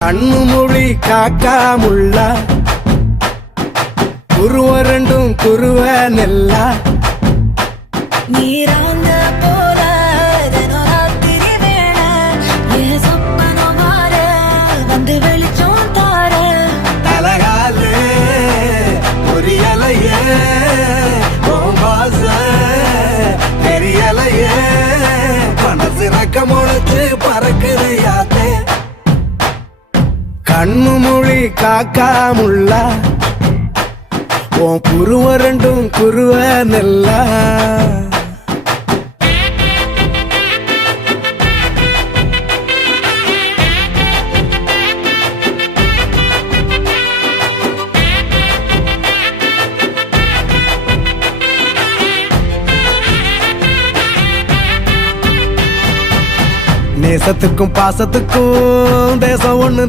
கண்ணு மொழி காக்காமுள்ள குருவரண்டும் குருவ நெல்லா நீராங்க போல ராத்திரி வேண என் சொப்பனம் மாற வந்து வெளிச்சம் தார தலகாலே பொரியலையே பாச தெரியலையே மனசு ரக்க முளைச்சு பறக்குது யாத்தே கண்ணு மொழி காக்காமுள்ள உன் குருவரண்டும் குருவ நெல்லா நேசத்துக்கும் பாசத்துக்கும் தேசம் ஒண்ணு